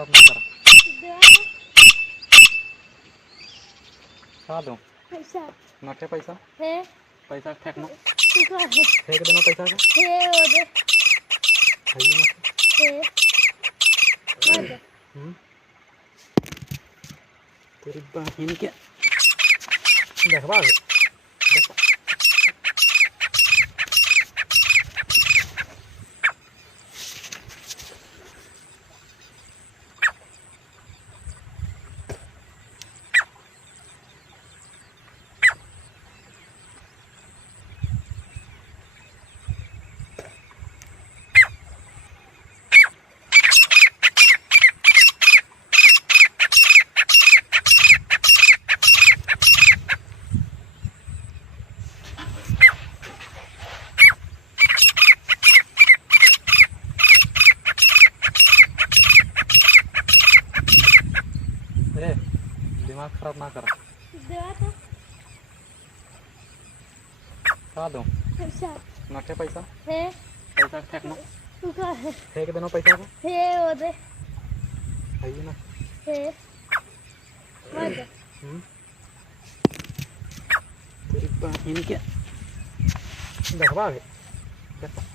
खराब ना करा। का दूँ पैसा नटे पैसा है पैसा फेंकना है फेंक देना पैसा का वो दे है ही ना। है मत तेरी बहन के देखवा दे देखवा। अरे दिमाग खराब ना करा। देवा तो का दूँ पैसा नटे पैसा है पैसा फेंकना है फेंक देना पैसा का वो दे है ही ना। है मत तेरी बहन के देखवा दे देखवा।